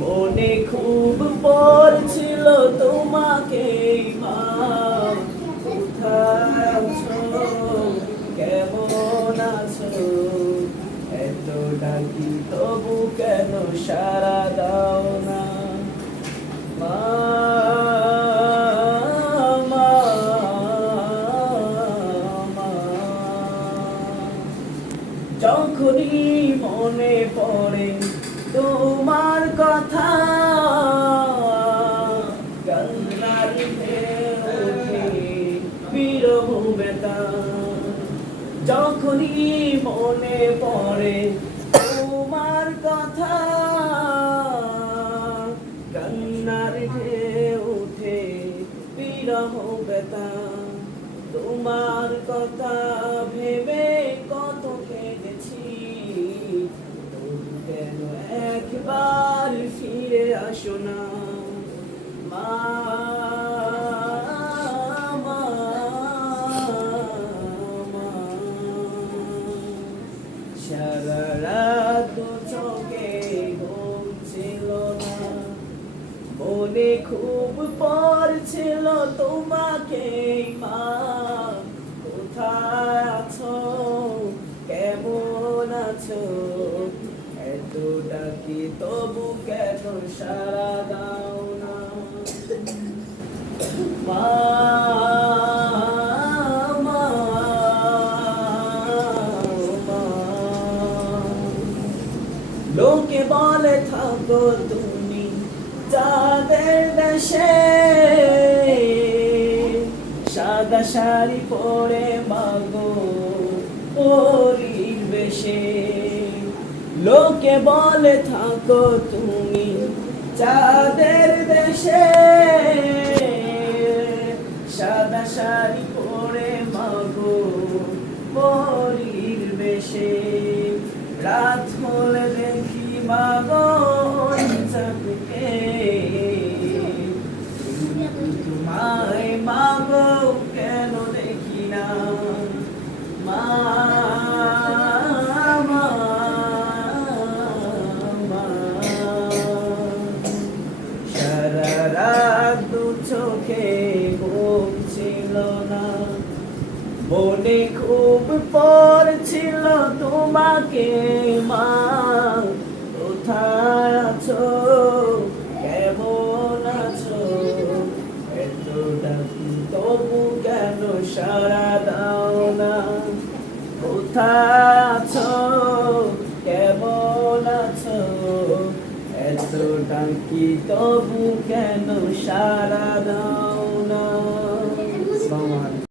মনে খুব পড়ছিল তোমাকে মা, কোথায় আছো, কেমন আছো? এত ডাকি তবু কেন সাড়া দাও না? মা, মা, মা। যখনই মনে পড়ে তোমার কথা, কান্নার ঢেউ ওঠে বিরহ বেদনা। যখনই মনে পড়ে তোমার কথা, কান্নার ঢেউ ওঠে বিরহ বেদনা। তোমার কথা ভেবে কত কেঁদেছি, তবু কেন একবার ফিরে আসো না? মা, মা, মা। সারা রাত দু চোখে ঘুম ছিল না, মনে খুব পড়ছিল তোমাকে মা, কোথায় আছো, কেমন আছো? এত ডাকি তবু কেন সাড়া দাও না? মা, মা, মা। লোকে বলে থাকো তুমি চাঁদের দেশে, সাদা শাড়ি পরে মাগো পরীর বেশে। লোকে বলে থাকো তুমি চাঁদের দেশে, সাদা শাড়ি পরে মাগো পরীর বেশে। রাত হলে দেখি মাগো চাঁদকে, তোমায় মাগো কেন দেখি না? মা, মা, মা। সারা রাত দু চোখে ঘুম ছিল না, মনে খুব পড়ছিল তোমাকে মা, কোথায় আছো, কেমন আছো? এত ডাকি তবু কেন সাড়া দাও না? কোথায় আছো, কেমন আছো? এত ডাকি তবু কেন সাড়া দাও